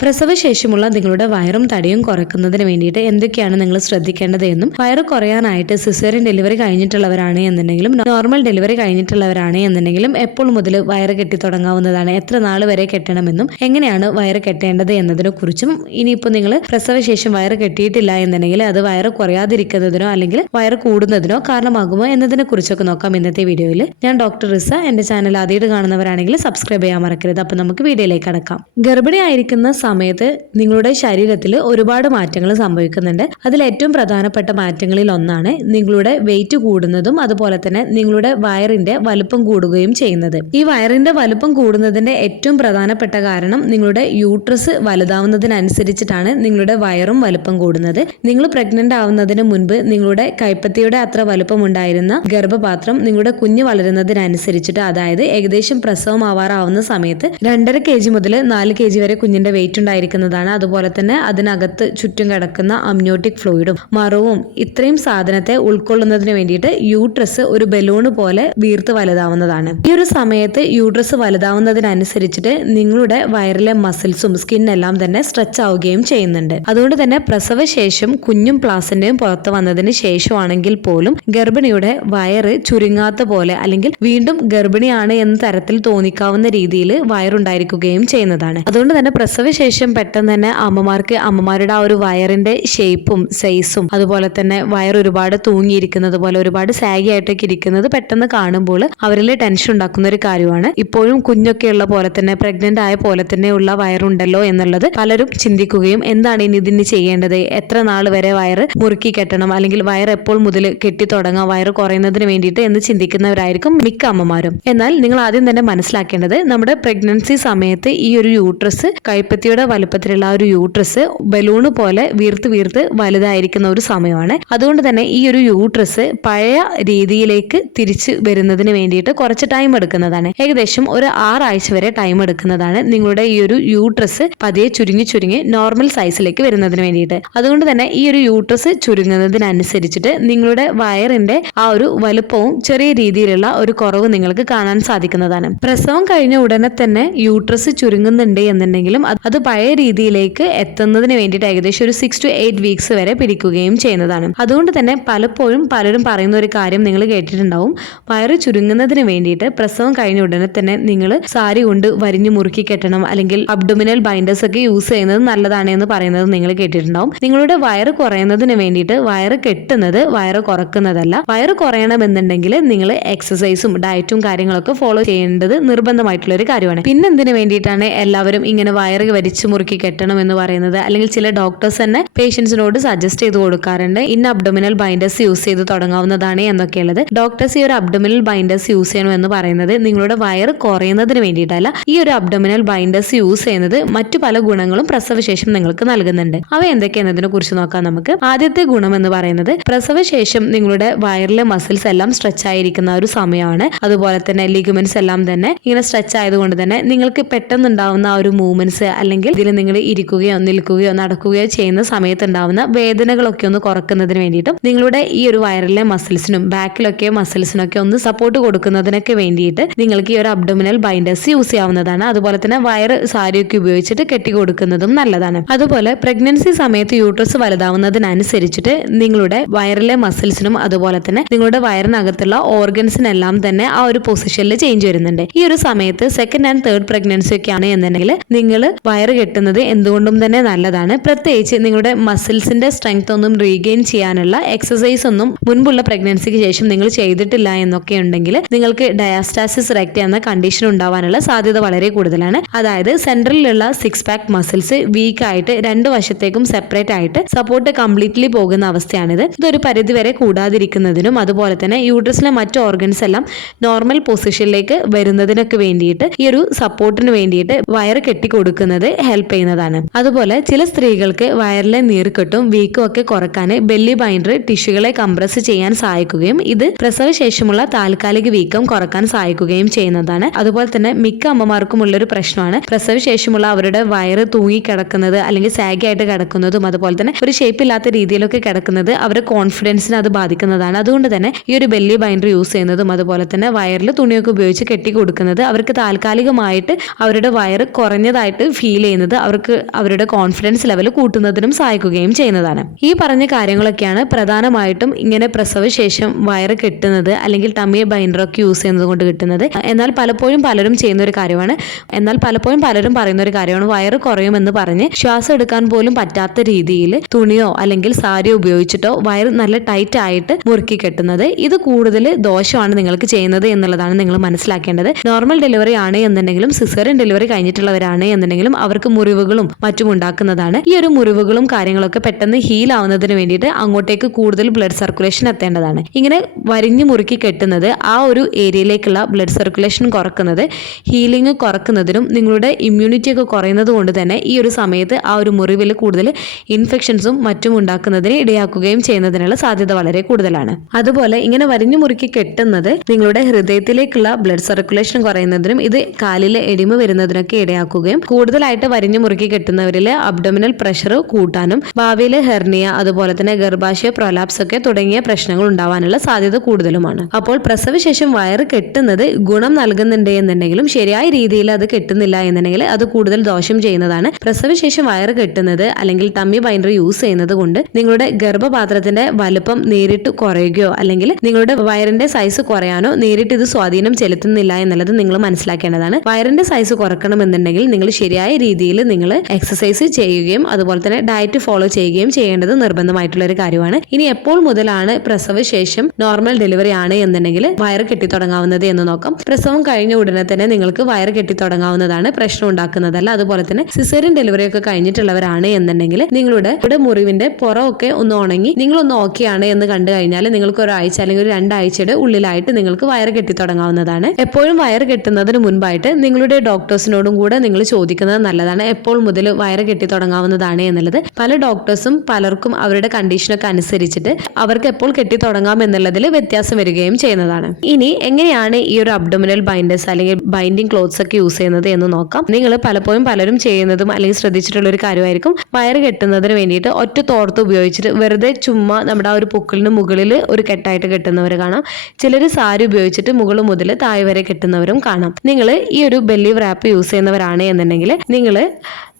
പ്രസവശേഷമുള്ള നിങ്ങളുടെ വയറും തടിയും കുറയ്ക്കുന്നതിന് വേണ്ടിയിട്ട് എന്തൊക്കെയാണ് നിങ്ങൾ ശ്രദ്ധിക്കേണ്ടത് എന്നും വയറ് കുറയാനായിട്ട് സിസേറിയൻ ഡെലിവറി കഴിഞ്ഞിട്ടുള്ളവരാണ് എന്നുണ്ടെങ്കിലും നോർമൽ ഡെലിവറി കഴിഞ്ഞിട്ടുള്ളവരാണ് എന്നുണ്ടെങ്കിലും എപ്പോൾ മുതൽ വയറ് കെട്ടി തുടങ്ങാവുന്നതാണ് എത്ര നാൾ വരെ കെട്ടണമെന്നും എങ്ങനെയാണ് വയറ് കെട്ടേണ്ടത് എന്നതിനെ കുറിച്ചും ഇനിയിപ്പോൾ നിങ്ങൾ പ്രസവശേഷം വയറ് കെട്ടിയിട്ടില്ല എന്നുണ്ടെങ്കിൽ അത് വയറ് കുറയാതിരിക്കുന്നതിനോ അല്ലെങ്കിൽ വയറ് കൂടുന്നതിനോ കാരണമാകുമോ എന്നതിനെ കുറിച്ചൊക്കെ നോക്കാം ഇന്നത്തെ വീഡിയോയിൽ ഞാൻ ഡോക്ടർ റിസ എന്റെ ചാനൽ ആദ്യമായിട്ട് കാണുന്നവരാണെങ്കിൽ സബ്സ്ക്രൈബ് ചെയ്യാൻ മറക്കരുത്. അപ്പോൾ നമുക്ക് വീഡിയോയിലേക്ക് അടക്കാം ഗർഭിണിയായിരിക്കുന്ന സമയത്ത് നിങ്ങളുടെ ശരീരത്തിൽ ഒരുപാട് മാറ്റങ്ങൾ സംഭവിക്കുന്നുണ്ട്. അതിൽ ഏറ്റവും പ്രധാനപ്പെട്ട മാറ്റങ്ങളിൽ ഒന്നാണ് നിങ്ങളുടെ വെയിറ്റ് കൂടുന്നതും അതുപോലെ തന്നെ നിങ്ങളുടെ വയറിന്റെ വലുപ്പം കൂടുകയും ചെയ്യുന്നത്. ഈ വയറിന്റെ വലുപ്പം കൂടുന്നതിന്റെ ഏറ്റവും പ്രധാനപ്പെട്ട കാരണം നിങ്ങളുടെ യൂട്രസ് വലുതാവുന്നതിനനുസരിച്ചിട്ടാണ് നിങ്ങളുടെ വയറും വലുപ്പം കൂടുന്നത്. നിങ്ങൾ പ്രഗ്നന്റ് ആവുന്നതിന് മുൻപ് നിങ്ങളുടെ കൈപ്പത്തിയുടെ അത്ര വലുപ്പം ഉണ്ടായിരുന്ന ഗർഭപാത്രം നിങ്ങളുടെ കുഞ്ഞ് വളരുന്നതിനനുസരിച്ചിട്ട് അതായത് ഏകദേശം പ്രസവം ആവാറാവുന്ന സമയത്ത് രണ്ടര കെ ജി മുതൽ നാല് കെ ജി വരെ കുഞ്ഞിന്റെ വെയിറ്റ് ഉണ്ടായിരിക്കുന്നതാണ് അതുപോലെ തന്നെ അതിനകത്ത് ചുറ്റും കിടക്കുന്ന അമ്നോട്ടിക് ഫ്ലൂയിഡും മറവും ഇത്രയും സാധനത്തെ ഉൾക്കൊള്ളുന്നതിന് വേണ്ടിയിട്ട് യൂട്രസ് ഒരു ബലൂണ് പോലെ വീർത്ത് വലുതാവുന്നതാണ്. ഈ ഒരു സമയത്ത് യൂട്രസ് വലുതാവുന്നതിനനുസരിച്ചിട്ട് നിങ്ങളുടെ വയറിലെ മസിൽസും സ്കിന്നെല്ലാം തന്നെ സ്ട്രെച്ച് ആവുകയും ചെയ്യുന്നുണ്ട്. അതുകൊണ്ട് തന്നെ പ്രസവശേഷം കുഞ്ഞും പ്ലാസിന്റെയും പുറത്ത് വന്നതിന് ശേഷമാണെങ്കിൽ പോലും ഗർഭിണിയുടെ വയറ് ചുരുങ്ങാത്ത പോലെ അല്ലെങ്കിൽ വീണ്ടും ഗർഭിണിയാണ് എന്ന തരത്തിൽ തോന്നിക്കാവുന്ന രീതിയിൽ വയറുണ്ടായിരിക്കുകയും ചെയ്യുന്നതാണ്. അതുകൊണ്ട് തന്നെ പ്രസവശേഷം പെട്ടെന്ന് തന്നെ അമ്മമാർക്ക് അമ്മമാരുടെ ആ ഒരു വയറിന്റെ ഷേപ്പും സൈസും അതുപോലെ തന്നെ വയർ ഒരുപാട് തൂങ്ങിയിരിക്കുന്നത് പോലെ ഒരുപാട് സാഗി ആയിട്ടൊക്കെ ഇരിക്കുന്നത് പെട്ടെന്ന് കാണുമ്പോൾ അവരിൽ ടെൻഷൻ ഉണ്ടാക്കുന്ന ഒരു കാര്യമാണ്. ഇപ്പോഴും കുഞ്ഞൊക്കെ ഉള്ള പോലെ തന്നെ പ്രഗ്നന്റ് ആയ പോലെ തന്നെ ഉള്ള വയറുണ്ടല്ലോ എന്നുള്ളത് പലരും ചിന്തിക്കുകയും എന്താണ് ഇനി ഇതിന് ചെയ്യേണ്ടത്? എത്ര നാൾ വരെ വയറ് മുറുക്കി കെട്ടണം? അല്ലെങ്കിൽ വയർ എപ്പോൾ മുതൽ കെട്ടി തുടങ്ങാം? വയറ് കുറയുന്നതിന് വേണ്ടിയിട്ട് എന്ന് ചിന്തിക്കുന്നവരായിരിക്കും മിക്ക അമ്മമാരും. എന്നാൽ നിങ്ങൾ ആദ്യം തന്നെ മനസ്സിലാക്കേണ്ടത് നമ്മുടെ പ്രഗ്നൻസി സമയത്ത് ഈ ഒരു യൂട്രസ് കൈപ്പത്തിയുടെ വലുപ്പത്തിലുള്ള ആ ഒരു യൂട്രസ് ബലൂണ് പോലെ വീർത്ത് വീർത്ത് വലുതായിരിക്കുന്ന ഒരു സമയമാണ്. അതുകൊണ്ട് തന്നെ ഈ ഒരു യൂട്രസ് പഴയ രീതിയിലേക്ക് തിരിച്ച് വരുന്നതിന് വേണ്ടിയിട്ട് കുറച്ച് ടൈം എടുക്കുന്നതാണ്. ഏകദേശം ഒരു ആറാഴ്ച വരെ ടൈം എടുക്കുന്നതാണ് നിങ്ങളുടെ ഈ ഒരു യൂട്രസ് പതിയെ ചുരുങ്ങി ചുരുങ്ങി നോർമൽ സൈസിലേക്ക് വരുന്നതിന് വേണ്ടിയിട്ട്. അതുകൊണ്ട് തന്നെ ഈ ഒരു യൂട്രസ് ചുരുങ്ങുന്നതിനനുസരിച്ചിട്ട് നിങ്ങളുടെ വയറിന്റെ ആ ഒരു വലുപ്പവും ചെറിയ രീതിയിലുള്ള ഒരു കുറവ് നിങ്ങൾക്ക് കാണാൻ സാധിക്കുന്നതാണ്. പ്രസവം കഴിഞ്ഞ ഉടനെ തന്നെ യൂട്രസ് ചുരുങ്ങുന്നുണ്ട് എന്നുണ്ടെങ്കിലും അത് പഴയ രീതിയിലേക്ക് എത്തുന്നതിന് വേണ്ടിയിട്ട് ഏകദേശം ഒരു സിക്സ് ടു എയ്റ്റ് വീക്സ് വരെ പിടിക്കുകയും ചെയ്യുന്നതാണ്. അതുകൊണ്ട് തന്നെ പലപ്പോഴും പലരും പറയുന്ന ഒരു കാര്യം നിങ്ങൾ കേട്ടിട്ടുണ്ടാവും. വയറ് ചുരുങ്ങുന്നതിന് വേണ്ടിയിട്ട് പ്രസവം കഴിഞ്ഞ ഉടനെ തന്നെ നിങ്ങൾ സാരി കൊണ്ട് വരിഞ്ഞു മുറുക്കി കെട്ടണം അല്ലെങ്കിൽ അബ്ഡോമിനൽ ബൈൻഡേഴ്സ് ഒക്കെ യൂസ് ചെയ്യുന്നത് നല്ലതാണ് എന്ന് പറയുന്നത് നിങ്ങൾ കേട്ടിട്ടുണ്ടാവും. നിങ്ങളുടെ വയറ് കുറയുന്നതിന് വേണ്ടിയിട്ട് വയറ് കെട്ടുന്നത് വയറ് കുറക്കുന്നതല്ല. വയറ് കുറയണമെന്നുണ്ടെങ്കിൽ നിങ്ങൾ എക്സസൈസും ഡയറ്റും കാര്യങ്ങളൊക്കെ ഫോളോ ചെയ്യേണ്ടത് നിർബന്ധമായിട്ടുള്ള ഒരു കാര്യമാണ് പിന്നെന്തിനു വേണ്ടിയിട്ടാണ് എല്ലാവരും ഇങ്ങനെ വയറ് വലിച്ചു മുറുക്കി കെട്ടണം എന്ന് പറയുന്നത് അല്ലെങ്കിൽ ചില ഡോക്ടേഴ്സ് തന്നെ പേഷ്യൻസിനോട് സജസ്റ്റ് ചെയ്ത് കൊടുക്കാറുണ്ട്. ഇന്ന അബ്ഡോമിനൽ ബൈൻഡേഴ്സ് യൂസ് ചെയ്ത് തുടങ്ങാവുന്നതാണ് എന്നൊക്കെയുള്ളത്. ഡോക്ടേഴ്സ് ഈ ഒരു അബ്ഡോമിനൽ ബൈൻഡേഴ്സ് യൂസ് ചെയ്യണം എന്ന് പറയുന്നത് നിങ്ങളുടെ വയറ് കുറയുന്നതിന് വേണ്ടിയിട്ടല്ല. ഈ ഒരു അബ്ഡോമിനൽ ബൈൻഡേഴ്സ് യൂസ് ചെയ്യുന്നത് മറ്റു പല ഗുണങ്ങളും പ്രസവശേഷം നിങ്ങൾക്ക് നൽകുന്നുണ്ട്. അവ എന്തൊക്കെയെന്നതിനെ കുറിച്ച് നോക്കാം നമുക്ക്. ആദ്യത്തെ ഗുണം എന്ന് പറയുന്നത് പ്രസവശേഷം നിങ്ങളുടെ വയറിലെ മസിൽസ് എല്ലാം സ്ട്രെച്ച് ആയിരിക്കുന്ന ഒരു സമയമാണ്. അതുപോലെ തന്നെ ലിഗമെന്റ്സ് എല്ലാം തന്നെ ഇങ്ങനെ സ്ട്രെച്ച് ആയതുകൊണ്ട് തന്നെ നിങ്ങൾക്ക് പെട്ടെന്നുണ്ടാവുന്ന ആ ഒരു മൂവ്മെന്റ്സ് അല്ലെങ്കിൽ ഇതിൽ നിങ്ങൾ ഇരിക്കുകയോ നിൽക്കുകയോ നടക്കുകയോ ചെയ്യുന്ന സമയത്ത് ഉണ്ടാവുന്ന വേദനകളൊക്കെ ഒന്ന് കുറക്കുന്നതിന് വേണ്ടിയിട്ടും നിങ്ങളുടെ ഈ ഒരു വയറിലെ മസിൽസിനും ബാക്കിലൊക്കെ മസിൽസിനൊക്കെ ഒന്ന് സപ്പോർട്ട് കൊടുക്കുന്നതിനൊക്കെ വേണ്ടിയിട്ട് നിങ്ങൾക്ക് ഈ ഒരു അബ്ഡോമിനൽ ബൈൻഡേഴ്സ് യൂസ് ചെയ്യാവുന്നതാണ്. അതുപോലെ തന്നെ വയർ സാരിയൊക്കെ ഉപയോഗിച്ചിട്ട് കെട്ടി കൊടുക്കുന്നതും നല്ലതാണ്. അതുപോലെ പ്രഗ്നൻസി സമയത്ത് യൂട്രസ് വലുതാവുന്നതിനനുസരിച്ചിട്ട് നിങ്ങളുടെ വയറിലെ മസിൽസിനും അതുപോലെ തന്നെ നിങ്ങളുടെ വയറിനകത്തുള്ള ഓർഗൻസിനെല്ലാം തന്നെ ആ ഒരു പൊസിഷനിൽ ചേഞ്ച് വരുന്നുണ്ട്. ഈ ഒരു സമയത്ത് സെക്കൻഡ് ആൻഡ് തേർഡ് പ്രഗ്നൻസി ഒക്കെ എന്നുണ്ടെങ്കിൽ നിങ്ങൾ കെട്ടുന്നത് എന്തുകൊണ്ടും തന്നെ നല്ലതാണ്. പ്രത്യേകിച്ച് നിങ്ങളുടെ മസിൽസിന്റെ സ്ട്രെങ്ത് ഒന്നും റീഗെയിൻ ചെയ്യാനുള്ള എക്സസൈസ് ഒന്നും മുൻപുള്ള പ്രഗ്നൻസിക്ക് ശേഷം നിങ്ങൾ ചെയ്തിട്ടില്ല എന്നൊക്കെ ഉണ്ടെങ്കിൽ നിങ്ങൾക്ക് ഡയാസ്റ്റാസിസ് റെക്റ്റ് എന്ന കണ്ടീഷൻ ഉണ്ടാവാനുള്ള സാധ്യത വളരെ കൂടുതലാണ്. അതായത് സെൻട്രലിലുള്ള സിക്സ് പാക്ക് മസിൽസ് വീക്ക് ആയിട്ട് രണ്ട് വശത്തേക്കും സെപ്പറേറ്റ് ആയിട്ട് സപ്പോർട്ട് കംപ്ലീറ്റ്ലി പോകുന്ന അവസ്ഥയാണിത്. ഇതൊരു പരിധിവരെ കൂടാതിരിക്കുന്നതിനും അതുപോലെ തന്നെ യൂട്രസിലെ മറ്റു ഓർഗൻസ് എല്ലാം നോർമൽ പൊസിഷനിലേക്ക് വരുന്നതിനൊക്കെ വേണ്ടിയിട്ട് ഈ ഒരു സപ്പോർട്ടിന് വേണ്ടിയിട്ട് വയറ് കെട്ടിക്കൊടുക്കുന്നത് ഹെൽപ്പ് ചെയ്യുന്നതാണ്. അതുപോലെ ചില സ്ത്രീകൾക്ക് വയറിലെ നീർക്കെട്ടും വീക്കും ഒക്കെ കുറയ്ക്കാൻ ബെല്ലി ബൈൻഡർ ടിഷ്യൂകളെ കംപ്രസ് ചെയ്യാൻ സഹായിക്കുകയും ഇത് പ്രസവശേഷമുള്ള താൽക്കാലിക വീക്കം കുറയ്ക്കാൻ സഹായിക്കുകയും ചെയ്യുന്നതാണ്. അതുപോലെ തന്നെ മിക്ക അമ്മമാർക്കും ഉള്ളൊരു പ്രശ്നമാണ് പ്രസവശേഷമുള്ള അവരുടെ വയറ് തൂങ്ങി കിടക്കുന്നത് അല്ലെങ്കിൽ സാഗി ആയിട്ട് കിടക്കുന്നതും അതുപോലെ തന്നെ ഒരു ഷേപ്പ് ഇല്ലാത്ത രീതിയിലൊക്കെ കിടക്കുന്നത് അവരുടെ കോൺഫിഡൻസിനെ അത് ബാധിക്കുന്നതാണ്. അതുകൊണ്ട് തന്നെ ഈ ഒരു ബെല്ലി ബൈൻഡർ യൂസ് ചെയ്യുന്നതും അതുപോലെ തന്നെ വയറിൽ തുണിയൊക്കെ ഉപയോഗിച്ച് കെട്ടി കൊടുക്കുന്നത് അവർക്ക് താൽക്കാലികമായിട്ട് അവരുടെ വയറ് കുറഞ്ഞതായിട്ട് ഫീൽ ചെയ്യുന്നത് അവർക്ക് അവരുടെ കോൺഫിഡൻസ് ലെവൽ കൂട്ടുന്നതിനും സഹായിക്കുകയും ചെയ്യുന്നതാണ്. ഈ പറഞ്ഞ കാര്യങ്ങളൊക്കെയാണ് പ്രധാനമായിട്ടും ഇങ്ങനെ പ്രസവശേഷം വയറ് കെട്ടുന്നത് അല്ലെങ്കിൽ ടമ്മിയെ ബൈൻഡറൊക്കെ യൂസ് ചെയ്യുന്നത് കൊണ്ട് കിട്ടുന്നത്. എന്നാൽ പലപ്പോഴും പലരും ചെയ്യുന്ന ഒരു കാര്യമാണ്. എന്നാൽ പലപ്പോഴും പലരും പറയുന്ന ഒരു കാര്യമാണ് വയറ് കുറയുമെന്ന് പറഞ്ഞ് ശ്വാസം എടുക്കാൻ പോലും പറ്റാത്ത രീതിയിൽ തുണിയോ അല്ലെങ്കിൽ സാരിയോ ഉപയോഗിച്ചിട്ടോ വയറ് നല്ല ടൈറ്റ് ആയിട്ട് മുറുക്കി കെട്ടുന്നത്. ഇത് കൂടുതൽ ദോഷമാണ് നിങ്ങൾക്ക് ചെയ്യുന്നത് എന്നുള്ളതാണ് നിങ്ങൾ മനസ്സിലാക്കേണ്ടത്. നോർമൽ ഡെലിവറി ആണ് എന്നുണ്ടെങ്കിലും സിസറിൻ ഡെലിവറി കഴിഞ്ഞിട്ടുള്ളവരാണ് എന്നുണ്ടെങ്കിലും അവർക്ക് മുറിവുകളും മറ്റും ഉണ്ടാക്കുന്നതാണ്. ഈ ഒരു മുറിവുകളും കാര്യങ്ങളൊക്കെ പെട്ടെന്ന് ഹീൽ ആവുന്നതിന് വേണ്ടിയിട്ട് അങ്ങോട്ടേക്ക് കൂടുതൽ ബ്ലഡ് സർക്കുലേഷൻ എത്തേണ്ടതാണ്. ഇങ്ങനെ വരിഞ്ഞു മുറുക്കി കെട്ടുന്നത് ആ ഒരു ഏരിയയിലേക്കുള്ള ബ്ലഡ് സർക്കുലേഷൻ കുറക്കുന്നത് ഹീലിംഗ് കുറക്കുന്നതിനും നിങ്ങളുടെ ഇമ്മ്യൂണിറ്റി ഒക്കെ കുറയുന്നത് കൊണ്ട് തന്നെ ഈ ഒരു സമയത്ത് ആ ഒരു മുറിവിൽ കൂടുതൽ ഇൻഫെക്ഷൻസും മറ്റും ഉണ്ടാക്കുന്നതിന് ഇടയാക്കുകയും ചെയ്യുന്നതിനുള്ള സാധ്യത വളരെ കൂടുതലാണ്. അതുപോലെ ഇങ്ങനെ വരിഞ്ഞു മുറുക്കി കെട്ടുന്നത് നിങ്ങളുടെ ഹൃദയത്തിലേക്കുള്ള ബ്ലഡ് സർക്കുലേഷൻ കുറയുന്നതിനും ഇത് കാലിലെ എടിമ വരുന്നതിനൊക്കെ ഇടയാക്കുകയും കൂടുതലായിട്ട് വരിഞ്ഞു മുറുക്കി കെട്ടുന്നവരിൽ അബ്ഡോമിനൽ പ്രഷർ കൂട്ടാനും ഭാവിയിൽ ഹെർണിയ അതുപോലെ തന്നെ ഗർഭാശയ പ്രൊലാപ്സ് ഒക്കെ തുടങ്ങിയ പ്രശ്നങ്ങൾ ഉണ്ടാവാനുള്ള സാധ്യത കൂടുതലുമാണ്. അപ്പോൾ പ്രസവശേഷം വയറ് കെട്ടുന്നത് ഗുണം നൽകുന്നുണ്ട് എന്നുണ്ടെങ്കിലും ശരിയായ രീതിയിൽ അത് കെട്ടുന്നില്ല എന്നുണ്ടെങ്കിൽ അത് കൂടുതൽ ദോഷം ചെയ്യുന്നതാണ്. പ്രസവശേഷം വയറ് കെട്ടുന്നത് അല്ലെങ്കിൽ തമ്മി ബൈൻഡർ യൂസ് ചെയ്യുന്നത് കൊണ്ട് നിങ്ങളുടെ ഗർഭപാത്രത്തിന്റെ വലുപ്പം നേരിട്ട് കുറയുകയോ അല്ലെങ്കിൽ നിങ്ങളുടെ വയറിന്റെ സൈസ് കുറയാനോ നേരിട്ട് ഇത് സ്വാധീനം ചെലുത്തുന്നില്ല എന്നുള്ളത് നിങ്ങൾ മനസ്സിലാക്കേണ്ടതാണ്. വയറിന്റെ സൈസ് കുറക്കണമെന്നുണ്ടെങ്കിൽ നിങ്ങൾ ശരിയായ രീതിയിൽ നിങ്ങൾ എക്സസൈസ് ചെയ്യുകയും അതുപോലെ തന്നെ ഡയറ്റ് ഫോളോ ചെയ്യുകയും ചെയ്യേണ്ടത് നിർബന്ധമായിട്ടുള്ള ഒരു കാര്യമാണ്. ഇനി എപ്പോൾ മുതലാണ് പ്രസവശേഷം നോർമൽ ഡെലിവറി ആണ് എന്നുണ്ടെങ്കിൽ വയറ് കെട്ടി തുടങ്ങാവുന്നത് എന്ന് നോക്കാം. പ്രസവം കഴിഞ്ഞ ഉടനെ തന്നെ നിങ്ങൾക്ക് വയറ് കെട്ടി തുടങ്ങാവുന്നതാണ് പ്രശ്നം ഉണ്ടാക്കുന്നതല്ല. അതുപോലെ തന്നെ സിസേറിയൻ ഡെലിവറി ഒക്കെ കഴിഞ്ഞിട്ടുള്ളവരാണ് എന്നുണ്ടെങ്കിൽ നിങ്ങളുടെ ഇവിടെ മുറിവിന്റെ പുറമൊക്കെ ഒന്ന് ഉണങ്ങി നിങ്ങളൊന്ന് ഓക്കെ ആണ് എന്ന് കണ്ടു കഴിഞ്ഞാൽ നിങ്ങൾക്ക് ഒരാഴ്ച അല്ലെങ്കിൽ ഒരു രണ്ടാഴ്ചയുടെ ഉള്ളിലായിട്ട് നിങ്ങൾക്ക് വയറ് കെട്ടി തുടങ്ങാവുന്നതാണ് എപ്പോഴും വയറ് കെട്ടുന്നതിന് മുൻപായിട്ട് നിങ്ങളുടെ ഡോക്ടേഴ്സിനോടും കൂടെ നിങ്ങൾ ചോദിക്കുന്നത് നല്ലതാണ്. എപ്പോൾ മുതൽ വയറ് കെട്ടി തുടങ്ങാവുന്നതാണ് എന്നുള്ളത് പല ഡോക്ടേഴ്സും പലർക്കും അവരുടെ കണ്ടീഷനൊക്കെ അനുസരിച്ചിട്ട് അവർക്ക് എപ്പോൾ കെട്ടി തുടങ്ങാം എന്നുള്ളതിൽ വ്യത്യാസം വരികയും ചെയ്യുന്നതാണ്. ഇനി എങ്ങനെയാണ് ഈ ഒരു അബ്ഡോമിനൽ ബൈൻഡേഴ്സ് അല്ലെങ്കിൽ ബൈൻഡിങ് ക്ലോത്ത്സ് ഒക്കെ യൂസ് ചെയ്യുന്നത് എന്ന് നോക്കാം. നിങ്ങൾ പലപ്പോഴും പലരും ചെയ്യുന്നതും അല്ലെങ്കിൽ ശ്രദ്ധിച്ചിട്ടുള്ള ഒരു കാര്യമായിരിക്കും. വയറ് കെട്ടുന്നതിന് വേണ്ടിയിട്ട് ഒറ്റ തോർത്ത് ഉപയോഗിച്ചിട്ട് വെറുതെ ചുമ്മാ നമ്മുടെ ആ ഒരു പൊക്കിളിന് മുകളിൽ ഒരു കെട്ടായിട്ട് കെട്ടുന്നവർ കാണാം. ചിലർ സാരി ഉപയോഗിച്ചിട്ട് മുകൾ മുതൽ താഴെ വരെ കെട്ടുന്നവരും കാണാം. നിങ്ങൾ ഈ ഒരു ബെല്ലി റാപ്പ് യൂസ് ചെയ്യുന്നവരാണ് എന്നുണ്ടെങ്കിൽ നിങ്ങൾ നിങ്ങൾ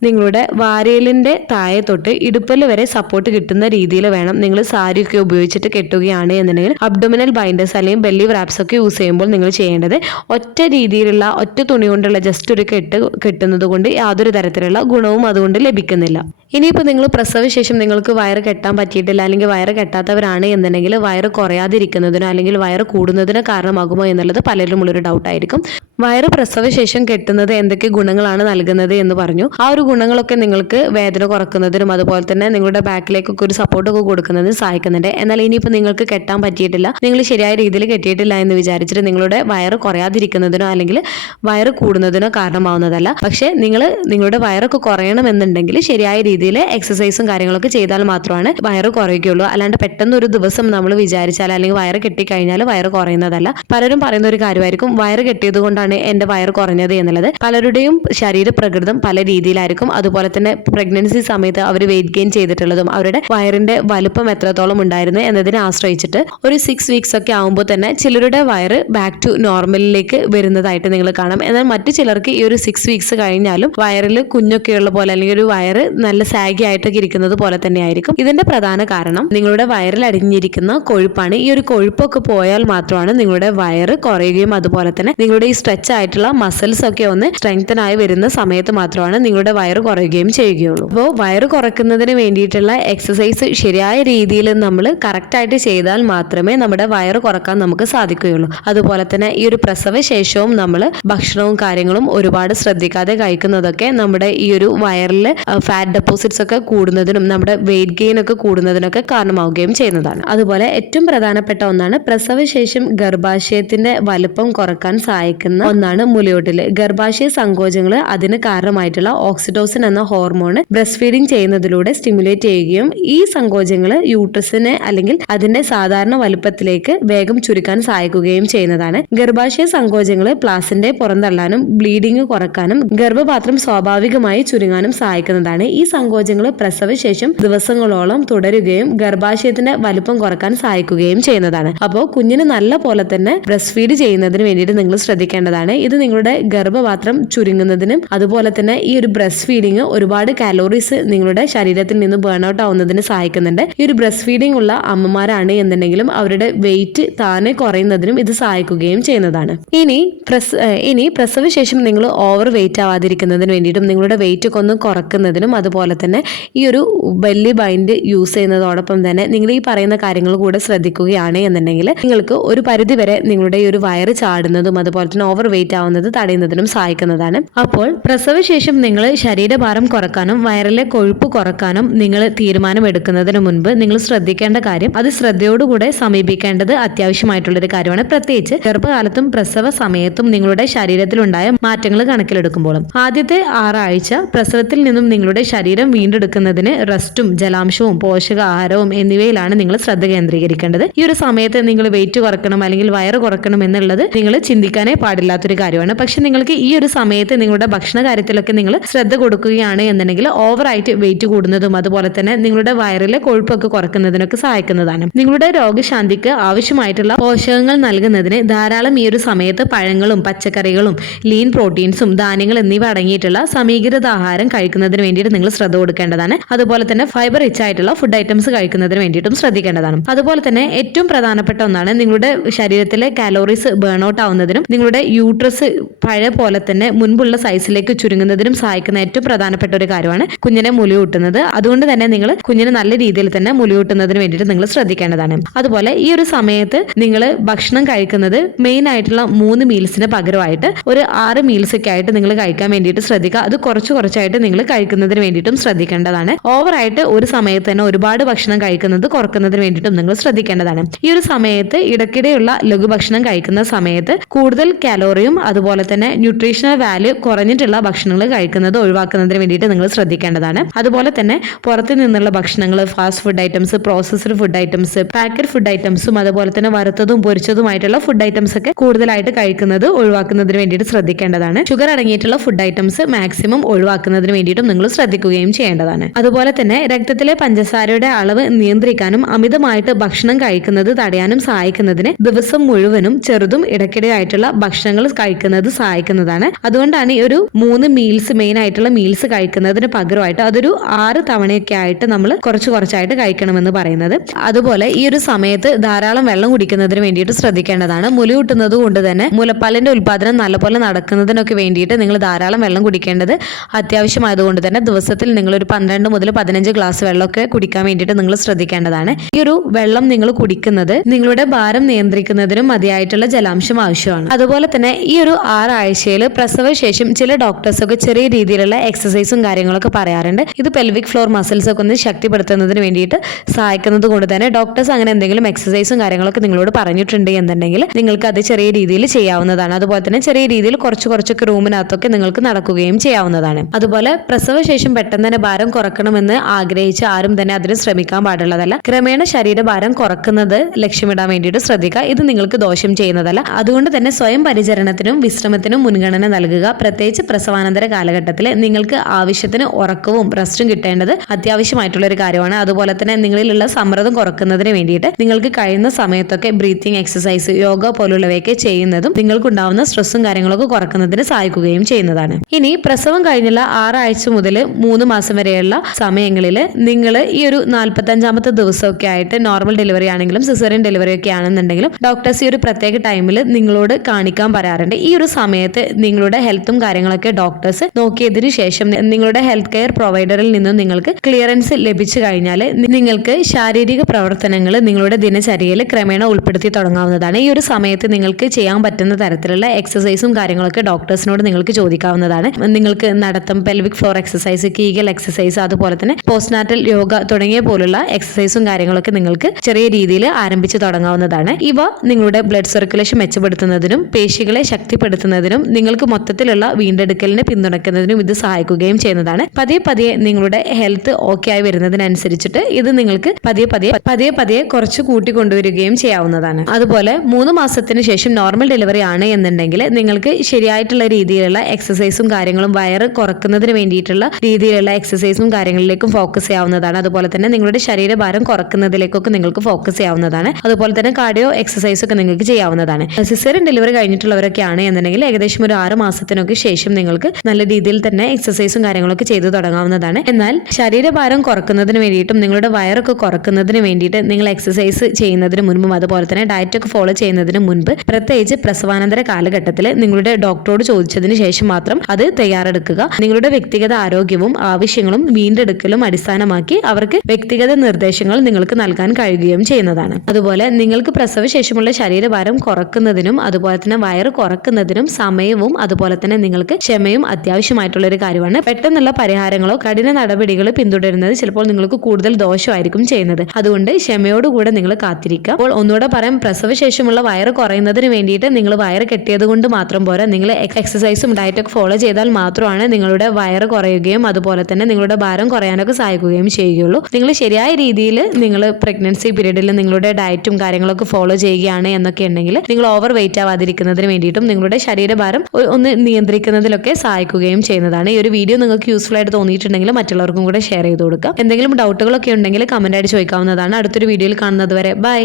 നിങ്ങളുടെ വാരിയലിന്റെ താഴെ തൊട്ട് ഇടുപ്പൽ വരെ സപ്പോർട്ട് കിട്ടുന്ന രീതിയിൽ വേണം. നിങ്ങൾ സാരിയൊക്കെ ഉപയോഗിച്ചിട്ട് കെട്ടുകയാണ് എന്നുണ്ടെങ്കിൽ അബ്ഡോമിനൽ ബൈൻഡേഴ്സ് അല്ലെങ്കിൽ ബെല്ലി വ്രാപ്സ് ഒക്കെ യൂസ് ചെയ്യുമ്പോൾ നിങ്ങൾ ചെയ്യേണ്ടത് ഒറ്റ രീതിയിലുള്ള ഒറ്റ തുണി കൊണ്ടുള്ള ജസ്റ്റ് ഒരു കെട്ട് കെട്ടുന്നത് കൊണ്ട് യാതൊരു തരത്തിലുള്ള ഗുണവും അതുകൊണ്ട് ലഭിക്കുന്നില്ല. ഇനിയിപ്പോൾ നിങ്ങൾ പ്രസവശേഷം നിങ്ങൾക്ക് വയറ് കെട്ടാൻ പറ്റിയിട്ടില്ല അല്ലെങ്കിൽ വയറ് കെട്ടാത്തവരാണ് എന്നുണ്ടെങ്കിൽ വയറ് കുറയാതിരിക്കുന്നതിനോ അല്ലെങ്കിൽ വയറ് കൂടുന്നതിനോ കാരണമാകുമോ എന്നുള്ളത് പലരും ഉള്ളൊരു ഡൗട്ടായിരിക്കും വയറ് പ്രസവശേഷം കെട്ടുന്നത് എന്തൊക്കെ ഗുണങ്ങളാണ് നൽകുന്നത് എന്ന് പറഞ്ഞു. ആ ഒരു ഗുണങ്ങളൊക്കെ നിങ്ങൾക്ക് വേദന കുറക്കുന്നതിനും അതുപോലെ തന്നെ നിങ്ങളുടെ ബാക്കിലേക്കൊക്കെ ഒരു സപ്പോർട്ടൊക്കെ കൊടുക്കുന്നതിന് സഹായിക്കുന്നുണ്ട്. എന്നാൽ ഇനിയിപ്പോൾ നിങ്ങൾക്ക് കെട്ടാൻ പറ്റിയിട്ടില്ല. നിങ്ങൾ ശരിയായ രീതിയിൽ കെട്ടിയിട്ടില്ല എന്ന് വിചാരിച്ചിട്ട് നിങ്ങളുടെ വയറ് കുറയാതിരിക്കുന്നതിനോ അല്ലെങ്കിൽ വയറ് കൂടുന്നതിനോ കാരണമാവുന്നതല്ല. പക്ഷേ നിങ്ങൾ നിങ്ങളുടെ വയറൊക്കെ കുറയണമെന്നുണ്ടെങ്കിൽ ശരിയായ രീതിയിൽ എക്സസൈസും കാര്യങ്ങളൊക്കെ ചെയ്താൽ മാത്രമാണ് വയറ് കുറയുകയുള്ളൂ. അല്ലാണ്ട് പെട്ടെന്ന് ഒരു ദിവസം നമ്മൾ വിചാരിച്ചാൽ അല്ലെങ്കിൽ വയറ് കെട്ടിക്കഴിഞ്ഞാൽ വയറ് കുറയുന്നതല്ല. പലരും പറയുന്ന ഒരു കാര്യമായിരിക്കും വയറ് കെട്ടിയത് കൊണ്ടാണ് എന്റെ വയറ് കുറഞ്ഞത് എന്നുള്ളത്. പലരുടെയും ശരീരപ്രകൃതം പല രീതിയിലായിരിക്കും. അതുപോലെ തന്നെ പ്രഗ്നൻസി സമയത്ത് അവർ വെയിറ്റ് ഗെയിൻ ചെയ്തിട്ടുള്ളതും അവരുടെ വയറിന്റെ വലുപ്പം എത്രത്തോളം ഉണ്ടായിരുന്നു എന്നതിനെ ആശ്രയിച്ചിട്ട് ഒരു സിക്സ് വീക്സ് ഒക്കെ ആകുമ്പോൾ തന്നെ ചിലരുടെ വയറ് ബാക്ക് ടു നോർമലിലേക്ക് വരുന്നതായിട്ട് നിങ്ങൾ കാണാം. എന്നാൽ മറ്റു ചിലർക്ക് ഈ ഒരു സിക്സ് വീക്സ് കഴിഞ്ഞാലും വയറിൽ കുഞ്ഞൊക്കെയുള്ള പോലെ അല്ലെങ്കിൽ ഒരു വയറ് നല്ല സാഗി ആയിട്ടൊക്കെ ഇരിക്കുന്നത് പോലെ തന്നെ ആയിരിക്കും. ഇതിന്റെ പ്രധാന കാരണം നിങ്ങളുടെ വയറിൽ അടിഞ്ഞിരിക്കുന്ന കൊഴുപ്പാണ്. ഈ ഒരു കൊഴുപ്പൊക്കെ പോയാൽ മാത്രമാണ് നിങ്ങളുടെ വയറ് കുറയുകയും അതുപോലെ തന്നെ നിങ്ങളുടെ ഈ സ്ട്രെച്ച് ആയിട്ടുള്ള മസിൽസ് ഒക്കെ ഒന്ന് സ്ട്രെങ്തൻ ആയി വരുന്ന സമയത്ത് മാത്രമാണ് നിങ്ങളുടെ വയറ് കുറയുകയും ചെയ്യുകയുള്ളൂ. അപ്പോൾ വയറ് കുറയ്ക്കുന്നതിന് വേണ്ടിയിട്ടുള്ള എക്സസൈസ് ശരിയായ രീതിയിൽ നമ്മൾ കറക്റ്റായിട്ട് ചെയ്താൽ മാത്രമേ നമ്മുടെ വയറ് കുറയ്ക്കാൻ നമുക്ക് സാധിക്കുകയുള്ളൂ. അതുപോലെ തന്നെ ഈ ഒരു പ്രസവ ശേഷവും നമ്മൾ ഭക്ഷണവും കാര്യങ്ങളും ഒരുപാട് ശ്രദ്ധിക്കാതെ കഴിക്കുന്നതൊക്കെ നമ്മുടെ ഈ ഒരു വയറിൽ ഫാറ്റ് ഡെപ്പോസിറ്റ്സ് ഒക്കെ കൂടുന്നതിനും നമ്മുടെ വെയിറ്റ് ഗെയിൻ ഒക്കെ കൂടുന്നതിനൊക്കെ കാരണമാവുകയും ചെയ്യുന്നതാണ്. അതുപോലെ ഏറ്റവും പ്രധാനപ്പെട്ട ഒന്നാണ് പ്രസവശേഷം ഗർഭാശയത്തിന്റെ വലുപ്പം കുറയ്ക്കാൻ സഹായിക്കുന്ന ഒന്നാണ് മുലയോട്ടിൽ. ഗർഭാശയ സങ്കോചങ്ങൾ അതിന് കാരണമായിട്ടുള്ള ഓക്സിഡോസിൻ എന്ന ഹോർമോൺ ബ്രസ്റ്റ് ഫീഡിംഗ് ചെയ്യുന്നതിലൂടെ സ്റ്റിമുലേറ്റ് ചെയ്യുകയും ഈ സങ്കോചങ്ങൾ യൂട്രസിനെ അല്ലെങ്കിൽ അതിന്റെ സാധാരണ വലുപ്പത്തിലേക്ക് വേഗം ചുരുക്കാൻ സഹായിക്കുകയും ചെയ്യുന്നതാണ്. ഗർഭാശയ സങ്കോചങ്ങൾ പ്ലാസിന്റെ പുറന്തള്ളാനും ബ്ലീഡിംഗ് കുറക്കാനും ഗർഭപാത്രം സ്വാഭാവികമായി ചുരുങ്ങാനും സഹായിക്കുന്നതാണ്. ഈ സങ്കോച സങ്കോചങ്ങൾ പ്രസവശേഷം ദിവസങ്ങളോളം തുടരുകയും ഗർഭാശയത്തിന്റെ വലുപ്പം കുറയ്ക്കാൻ സഹായിക്കുകയും ചെയ്യുന്നതാണ്. അപ്പോൾ കുഞ്ഞിന് നല്ല പോലെ തന്നെ ബ്രസ്റ്റ് ഫീഡ് ചെയ്യുന്നതിന് വേണ്ടിയിട്ട് നിങ്ങൾ ശ്രദ്ധിക്കേണ്ടതാണ്. ഇത് നിങ്ങളുടെ ഗർഭപാത്രം ചുരുങ്ങുന്നതിനും അതുപോലെ തന്നെ ഈ ഒരു ബ്രസ്റ്റ് ഫീഡിങ് ഒരുപാട് കാലോറീസ് നിങ്ങളുടെ ശരീരത്തിൽ നിന്ന് ബേൺ ഔട്ട് ആവുന്നതിന് സഹായിക്കുന്നുണ്ട്. ഈ ഒരു ബ്രസ്റ്റ് ഫീഡിംഗ് ഉള്ള അമ്മമാരാണ് എന്നുണ്ടെങ്കിലും അവരുടെ വെയിറ്റ് താനെ കുറയുന്നതിനും ഇത് സഹായിക്കുകയും ചെയ്യുന്നതാണ്. ഇനി പ്രസ് ഇനി പ്രസവശേഷം നിങ്ങൾ ഓവർ വെയിറ്റ് ആവാതിരിക്കുന്നതിന് വേണ്ടിയിട്ടും നിങ്ങളുടെ വെയിറ്റ് ഒക്കെ ഒന്ന് കുറക്കുന്നതിനും അതുപോലെ തന്നെ ഈ ഒരു ബെല്ലി ബൈൻഡ് യൂസ് ചെയ്യുന്നതോടൊപ്പം തന്നെ നിങ്ങൾ ഈ പറയുന്ന കാര്യങ്ങൾ കൂടെ ശ്രദ്ധിക്കുകയാണ് എന്നുണ്ടെങ്കിൽ നിങ്ങൾക്ക് ഒരു പരിധി വരെ നിങ്ങളുടെ ഈ ഒരു വയറ് ചാടുന്നതും അതുപോലെ തന്നെ ഓവർ വെയിറ്റ് ആവുന്നത് തടയുന്നതിനും സഹായിക്കുന്നതാണ്. അപ്പോൾ പ്രസവശേഷം നിങ്ങൾ ശരീരഭാരം കുറക്കാനും വയറിലെ കൊഴുപ്പ് കുറക്കാനും നിങ്ങൾ തീരുമാനമെടുക്കുന്നതിന് മുൻപ് നിങ്ങൾ ശ്രദ്ധിക്കേണ്ട കാര്യം അത് ശ്രദ്ധയോടുകൂടെ സമീപിക്കേണ്ടത് അത്യാവശ്യമായിട്ടുള്ളൊരു കാര്യമാണ്. പ്രത്യേകിച്ച് ഗർഭകാലത്തും പ്രസവ സമയത്തും നിങ്ങളുടെ ശരീരത്തിലുണ്ടായ മാറ്റങ്ങൾ കണക്കിലെടുക്കുമ്പോഴും ആദ്യത്തെ ആറാഴ്ച പ്രസവത്തിൽ നിന്നും നിങ്ങളുടെ ശരീരം വീണ്ടെടുക്കുന്നതിന് റെസ്റ്റും ജലാംശവും പോഷകാഹാരവും എന്നിവയിലാണ് നിങ്ങൾ ശ്രദ്ധ കേന്ദ്രീകരിക്കേണ്ടത്. ഈ ഒരു സമയത്ത് നിങ്ങൾ വെയിറ്റ് കുറക്കണം അല്ലെങ്കിൽ വയറ് കുറക്കണം എന്നുള്ളത് നിങ്ങൾ ചിന്തിക്കാനേ പാടില്ലാത്തൊരു കാര്യമാണ്. പക്ഷെ നിങ്ങൾക്ക് ഈ ഒരു സമയത്ത് നിങ്ങളുടെ ഭക്ഷണ കാര്യത്തിലൊക്കെ നിങ്ങൾ ശ്രദ്ധ കൊടുക്കുകയാണ് എന്നുണ്ടെങ്കിൽ ഓവറായിട്ട് വെയിറ്റ് കൂടുന്നതും അതുപോലെ തന്നെ നിങ്ങളുടെ വയറിലെ കൊഴുപ്പൊക്കെ കുറയ്ക്കുന്നതിനൊക്കെ സഹായിക്കുന്നതാണ്. നിങ്ങളുടെ രോഗശാന്തിക്ക് ആവശ്യമായിട്ടുള്ള പോഷകങ്ങൾ നൽകുന്നതിന് ധാരാളം ഈ ഒരു സമയത്ത് പഴങ്ങളും പച്ചക്കറികളും ലീൻ പ്രോട്ടീൻസും ധാന്യങ്ങൾ എന്നിവ അടങ്ങിയിട്ടുള്ള സമീകൃത ആഹാരം കഴിക്കുന്നതിന് വേണ്ടിയിട്ട് നിങ്ങൾ ശ്രദ്ധ കൊടുക്കേണ്ടതാണ്. അതുപോലെ തന്നെ ഫൈബർ റിച്ച് ആയിട്ടുള്ള ഫുഡ് ഐറ്റംസ് കഴിക്കുന്നതിന് വേണ്ടിയിട്ടും ശ്രദ്ധിക്കേണ്ടതാണ്. അതുപോലെ തന്നെ ഏറ്റവും പ്രധാനപ്പെട്ട ഒന്നാണ് നിങ്ങളുടെ ശരീരത്തിലെ കാലോറീസ് ബേൺ ഔട്ട് ആവുന്നതിനും നിങ്ങളുടെ യൂട്രസ് പഴയ പോലെ തന്നെ മുൻപുള്ള സൈസിലേക്ക് ചുരുങ്ങുന്നതിനും സഹായിക്കുന്ന ഏറ്റവും പ്രധാനപ്പെട്ട ഒരു കാര്യമാണ് കുഞ്ഞിനെ മുലയൂട്ടുന്നത് അതുകൊണ്ട് തന്നെ നിങ്ങൾ കുഞ്ഞിനെ നല്ല രീതിയിൽ തന്നെ മുലയൂട്ടുന്നതിന് വേണ്ടിയിട്ട് നിങ്ങൾ ശ്രദ്ധിക്കേണ്ടതാണ്. അതുപോലെ ഈ ഒരു സമയത്ത് നിങ്ങൾ ഭക്ഷണം കഴിക്കുന്നത് മെയിൻ ആയിട്ടുള്ള മൂന്ന് മീൽസിന് പകരമായിട്ട് ഒരു ആറ് മീൽസ് ഒക്കെ ആയിട്ട് നിങ്ങൾ കഴിക്കാൻ വേണ്ടിയിട്ട് ശ്രദ്ധിക്കുക. അത് കുറച്ച് കുറച്ചായിട്ട് നിങ്ങൾ കഴിക്കുന്നതിന് വേണ്ടിയിട്ടും ശ്രദ്ധിക്കേണ്ടതാണ്. ഓവറായിട്ട് ഒരു സമയത്ത് തന്നെ ഒരുപാട് ഭക്ഷണം കഴിക്കുന്നത് കുറക്കുന്നതിന് വേണ്ടിയിട്ടും നിങ്ങൾ ശ്രദ്ധിക്കേണ്ടതാണ്. ഈ ഒരു സമയത്ത് ഇടയ്ക്കിടെയുള്ള ലഘുഭക്ഷണം കഴിക്കുന്ന സമയത്ത് കൂടുതൽ കാലോറിയും അതുപോലെ തന്നെ ന്യൂട്രീഷണൽ വാല്യൂ കുറഞ്ഞിട്ടുള്ള ഭക്ഷണങ്ങൾ കഴിക്കുന്നത് ഒഴിവാക്കുന്നതിന് വേണ്ടിയിട്ട് നിങ്ങൾ ശ്രദ്ധിക്കേണ്ടതാണ്. അതുപോലെ തന്നെ പുറത്തു നിന്നുള്ള ഭക്ഷണങ്ങൾ fast food items processed food items packet food ഐറ്റംസും അതുപോലെ തന്നെ വറുത്തതും പൊരിച്ചതുമായിട്ടുള്ള ഫുഡ് ഐറ്റംസ് ഒക്കെ കൂടുതലായിട്ട് കഴിക്കുന്നത് ഒഴിവാക്കുന്നതിന് വേണ്ടിയിട്ട് ശ്രദ്ധിക്കേണ്ടതാണ്. ഷുഗർ അടങ്ങിയിട്ടുള്ള ഫുഡ് ഐറ്റംസ് മാക്സിമം ഒഴിവാക്കുന്നതിന് വേണ്ടിയിട്ടും നിങ്ങൾ ശ്രദ്ധിക്കുകയും ചെയ്യേണ്ടതാണ്. അതുപോലെ തന്നെ രക്തത്തിലെ പഞ്ചസാരയുടെ അളവ് നിയന്ത്രിക്കാനും അമിതമായിട്ട് ഭക്ഷണം കഴിക്കുന്നത് തടയാനും സഹായിക്കുന്നതിന് ദിവസം മുഴുവനും ചെറുതും ഇടയ്ക്കിടെയായിട്ടുള്ള ഭക്ഷണങ്ങൾ കഴിക്കുന്നത് സഹായിക്കുന്നതാണ്. അതുകൊണ്ടാണ് ഈ ഒരു മൂന്ന് മീൽസ് മെയിൻ ആയിട്ടുള്ള മീൽസ് കഴിക്കുന്നതിന് പകരമായിട്ട് അതൊരു ആറ് തവണയൊക്കെ ആയിട്ട് നമ്മൾ കുറച്ച് കുറച്ചായിട്ട് കഴിക്കണമെന്ന് പറയുന്നത്. അതുപോലെ ഈ ഒരു സമയത്ത് ധാരാളം വെള്ളം കുടിക്കുന്നതിന് വേണ്ടിയിട്ട് ശ്രദ്ധിക്കേണ്ടതാണ്. മുലയൂട്ടുന്നത് കൊണ്ട് തന്നെ മുലപ്പാലിന്റെ ഉൽപാദനം നല്ലപോലെ നടക്കുന്നതിനൊക്കെ വേണ്ടിയിട്ട് നിങ്ങൾ ധാരാളം വെള്ളം കുടിക്കേണ്ടത് അത്യാവശ്യമായതുകൊണ്ട് തന്നെ ദിവസത്തിൽ നിങ്ങൾ ഒരു പന്ത്രണ്ട് മുതൽ പതിനഞ്ച് ഗ്ലാസ് വെള്ളമൊക്കെ കുടിക്കാൻ വേണ്ടിയിട്ട് നിങ്ങൾ ശ്രദ്ധിക്കേണ്ടതാണ്. ഈ ഒരു വെള്ളം നിങ്ങൾ കുടിക്കുന്നത് നിങ്ങളുടെ ഭാരം നിയന്ത്രിക്കുന്നതിനും മതിയായിട്ടുള്ള ജലാംശം ആവശ്യമാണ്. അതുപോലെ തന്നെ ഈ ഒരു ആറാഴ്ചയിൽ പ്രസവശേഷം ചില ഡോക്ടേഴ്സൊക്കെ ചെറിയ രീതിയിലുള്ള എക്സസൈസും കാര്യങ്ങളൊക്കെ പറയാറുണ്ട്. ഇത് പെൽവിക് ഫ്ലോർ മസിൽസ് ഒക്കെ ഒന്ന് ശക്തിപ്പെടുത്തുന്നതിന് വേണ്ടിയിട്ട് സഹായിക്കുന്നത് കൊണ്ട് തന്നെ ഡോക്ടേഴ്സ് അങ്ങനെ എന്തെങ്കിലും എക്സസൈസും കാര്യങ്ങളൊക്കെ നിങ്ങളോട് പറഞ്ഞിട്ടുണ്ട് എന്നുണ്ടെങ്കിൽ നിങ്ങൾക്ക് അത് ചെറിയ രീതിയിൽ ചെയ്യാവുന്നതാണ്. അതുപോലെ തന്നെ ചെറിയ രീതിയിൽ കുറച്ച് കുറച്ചൊക്കെ റൂമിനകത്തൊക്കെ നിങ്ങൾക്ക് നടക്കുകയും ചെയ്യാവുന്നതാണ്. അതുപോലെ പ്രസവശേഷം പെട്ടെന്ന് തന്നെ ഭാരം കുറക്കണമെന്ന് ആഗ്രഹിച്ച് ആരും തന്നെ അതിന് ശ്രമിക്കാൻ പാടുള്ളതല്ല. ക്രമേണ ശരീരഭാരം കുറക്കുന്നത് ലക്ഷ്യമിടാൻ വേണ്ടിയിട്ട് ശ്രദ്ധിക്കുക. ഇത് നിങ്ങൾക്ക് ദോഷം ചെയ്യുന്നതല്ല. അതുകൊണ്ട് തന്നെ സ്വയം പരിചരണത്തിനും വിശ്രമത്തിനും മുൻഗണന നൽകുക. പ്രത്യേകിച്ച് പ്രസവാനന്തര കാലഘട്ടത്തിൽ നിങ്ങൾക്ക് ആവശ്യത്തിന് ഉറക്കവും റെസ്റ്റും കിട്ടേണ്ടത് അത്യാവശ്യമായിട്ടുള്ള ഒരു കാര്യമാണ്. അതുപോലെ തന്നെ നിങ്ങളിലുള്ള സമ്മർദ്ദം കുറക്കുന്നതിന് വേണ്ടിയിട്ട് നിങ്ങൾക്ക് കഴിയുന്ന സമയത്തൊക്കെ ബ്രീത്തിങ് എക്സസൈസ് യോഗ പോലുള്ളവയൊക്കെ ചെയ്യുന്നതും നിങ്ങൾക്കുണ്ടാവുന്ന സ്ട്രെസ്സും കാര്യങ്ങളൊക്കെ കുറക്കുന്നതിന് സഹായിക്കുകയും ചെയ്യുന്നതാണ്. ഇനി പ്രസവം കഴിഞ്ഞുള്ള ആറാഴ്ച മുതൽ മൂന്ന് മാസം വരെയുള്ള സമയങ്ങളിൽ നിങ്ങൾ ഈ ഒരു നാൽപ്പത്തഞ്ചാമത്തെ ദിവസമൊക്കെ ആയിട്ട് നോർമൽ ഡെലിവറി ആണെങ്കിലും സിസറിയൻ ഡെലിവറി ഒക്കെ ആണെന്നുണ്ടെങ്കിലും ഡോക്ടേഴ്സ് ഈ ഒരു പ്രത്യേക ടൈമിൽ നിങ്ങളോട് കാണിക്കാൻ പറയാറുണ്ട്. ഈ ഒരു സമയത്ത് നിങ്ങളുടെ ഹെൽത്തും കാര്യങ്ങളൊക്കെ ഡോക്ടേഴ്സ് നോക്കിയതിനു ശേഷം നിങ്ങളുടെ ഹെൽത്ത് കെയർ പ്രൊവൈഡറിൽ നിന്നും നിങ്ങൾക്ക് ക്ലിയറൻസ് ലഭിച്ചു കഴിഞ്ഞാൽ നിങ്ങൾക്ക് ശാരീരിക പ്രവർത്തനങ്ങൾ നിങ്ങളുടെ ദിനചര്യയിൽ ക്രമേണ ഉൾപ്പെടുത്തി തുടങ്ങാവുന്നതാണ്. ഈ ഒരു സമയത്ത് നിങ്ങൾക്ക് ചെയ്യാൻ പറ്റുന്ന തരത്തിലുള്ള എക്സസൈസും കാര്യങ്ങളൊക്കെ ഡോക്ടേഴ്സിനോട് നിങ്ങൾക്ക് ചോദിക്കാവുന്നതാണ്. നിങ്ങൾക്ക് നടത്തം pelvic floor exercise Kegel exercise അതുപോലെ തന്നെ പോസ്റ്റ്നാറ്റൽ യോഗ തുടങ്ങിയ പോലുള്ള എക്സസൈസും കാര്യങ്ങളൊക്കെ നിങ്ങൾക്ക് ചെറിയ രീതിയിൽ ആരംഭിച്ച് തുടങ്ങാവുന്നതാണ്. ഇവ നിങ്ങളുടെ ബ്ലഡ് സർക്കുലേഷൻ മെച്ചപ്പെടുത്തുന്നതിനും പേശികളെ ശക്തിപ്പെടുത്തുന്നതിനും നിങ്ങൾക്ക് മൊത്തത്തിലുള്ള വീണ്ടെടുക്കലിനെ പിന്തുണയ്ക്കുന്നതിനും ഇത് സഹായിക്കുകയും ചെയ്യുന്നതാണ്. പതിയെ പതിയെ നിങ്ങളുടെ ഹെൽത്ത് ഓക്കെ ആയി വരുന്നതിനനുസരിച്ചിട്ട് ഇത് നിങ്ങൾക്ക് പതിയെ പതിയെ പതിയെ പതിയെ കുറച്ച് കൂട്ടി കൊണ്ടുവരികയും ചെയ്യാവുന്നതാണ്. അതുപോലെ മൂന്ന് മാസത്തിന് ശേഷം നോർമൽ ഡെലിവറി ആണ് എന്നുണ്ടെങ്കിൽ നിങ്ങൾക്ക് ശരിയായിട്ടുള്ള രീതിയിലുള്ള എക്സസൈസും കാര്യങ്ങളും വയറ് കുറക്കുന്നതിന് വേണ്ടിയിട്ടുള്ള രീതിയിലുള്ള എക്സസൈസും കാര്യങ്ങളിലേക്കും ഫോക്കസ് ചെയ്യാവുന്നതാണ്. അതുപോലെ തന്നെ നിങ്ങളുടെ ശരീരഭാരം കുറക്കുന്നതിലേക്കൊക്കെ നിങ്ങൾക്ക് ഫോക്കസ് ചെയ്യാവുന്നതാണ്. അതുപോലെ തന്നെ കാർഡിയോ എക്സസൈസ് ഒക്കെ നിങ്ങൾക്ക് ചെയ്യാവുന്നതാണ്. സിസേറിയൻ ഡെലിവറി കഴിഞ്ഞിട്ടുള്ളവരൊക്കെയാണ് എന്നുണ്ടെങ്കിൽ ഏകദേശം ഒരു ആറ് മാസത്തിനൊക്കെ ശേഷം നിങ്ങൾക്ക് നല്ല രീതിയിൽ തന്നെ എക്സസൈസും കാര്യങ്ങളൊക്കെ ചെയ്തു തുടങ്ങാവുന്നതാണ്. എന്നാൽ ശരീരഭാരം കുറക്കുന്നതിന് വേണ്ടിയിട്ടും നിങ്ങളുടെ വയറൊക്കെ കുറക്കുന്നതിന് വേണ്ടിയിട്ട് നിങ്ങൾ എക്സസൈസ് ചെയ്യുന്നതിന് മുൻപും അതുപോലെ തന്നെ ഡയറ്റ് ഒക്കെ ഫോളോ ചെയ്യുന്നതിന് മുൻപ് പ്രത്യേകിച്ച് പ്രസവാനന്തര കാലഘട്ടത്തിൽ നിങ്ങളുടെ ഡോക്ടറോട് ചോദിച്ചതിന് ശേഷം മാത്രം അത് തയ്യാറെടുക്കുക. നിങ്ങളുടെ വ്യക്തിഗത ആരോഗ്യവും ആവശ്യങ്ങളും വീണ്ടെടുക്കലും അടിസ്ഥാനമാക്കി അവർക്ക് വ്യക്തിഗത നിർദ്ദേശങ്ങൾ നിങ്ങൾക്ക് നൽകാൻ കഴിയുകയും ചെയ്യുന്നതാണ്. അതുപോലെ നിങ്ങൾക്ക് പ്രസവശേഷമുള്ള ശരീരഭാരം കുറക്കുന്നതിനും അതുപോലെ തന്നെ വയറ് കുറക്കുന്നതിനും സമയവും അതുപോലെ തന്നെ നിങ്ങൾക്ക് ക്ഷമയും അത്യാവശ്യമായിട്ടുള്ള കാര്യമാണ്. പെട്ടെന്നുള്ള പരിഹാരങ്ങളോ കഠിന നടപടികളോ പിന്തുടരുന്നത് ചിലപ്പോൾ നിങ്ങൾക്ക് കൂടുതൽ ദോഷമായിരിക്കും ചെയ്യുന്നത്. അതുകൊണ്ട് ക്ഷമയോടുകൂടെ നിങ്ങൾ കാത്തിരിക്കുക. അപ്പോൾ ഒന്നുകൂടെ പറയാം പ്രസവശേഷമുള്ള വയറ് കുറയുന്നതിന് വേണ്ടിയിട്ട് നിങ്ങൾ വയറ് കെട്ടിയത് കൊണ്ട് മാത്രം പോരാ. നിങ്ങൾ എക്സസൈസും ഡയറ്റൊക്കെ ഫോളോ ചെയ്താൽ മാത്രമാണ് നിങ്ങളുടെ വയറ് കുറയുകയും അതുപോലെ തന്നെ നിങ്ങളുടെ ഭാരം കുറയാനൊക്കെ സഹായിക്കുകയും ചെയ്യുകയുള്ളൂ. നിങ്ങൾ ശരിയായ രീതിയിൽ നിങ്ങൾ പ്രഗ്നൻസി പീരീഡിൽ നിങ്ങളുടെ ഡയറ്റും കാര്യങ്ങളൊക്കെ ഫോളോ ചെയ്യുകയാണ് എന്നൊക്കെ ഉണ്ടെങ്കിൽ നിങ്ങൾ ഓവർ വെയിറ്റ് ആവാതിരിക്കുന്നതിന് വേണ്ടിയിട്ടും നിങ്ങളുടെ ശരീരഭാരം ഒന്ന് നിയന്ത്രിക്കുന്നതിലൊക്കെ സഹായിക്കുകയും ചെയ്യുന്നതാണ്. ഈ ഒരു വീഡിയോ നിങ്ങൾക്ക് യൂസ്ഫുൾ ആയിട്ട് തോന്നിയിട്ടുണ്ടെങ്കിൽ മറ്റുള്ളവർക്കും കൂടെ ഷെയർ ചെയ്ത് കൊടുക്കുക എന്തെങ്കിലും ഡൗട്ടുകളൊക്കെ ഉണ്ടെങ്കിൽ കമന്റ് ആയിട്ട് ചോദിക്കാവുന്നതാണ്. അടുത്തൊരു വീഡിയോയിൽ കാണുന്നത് വരെ. ബൈ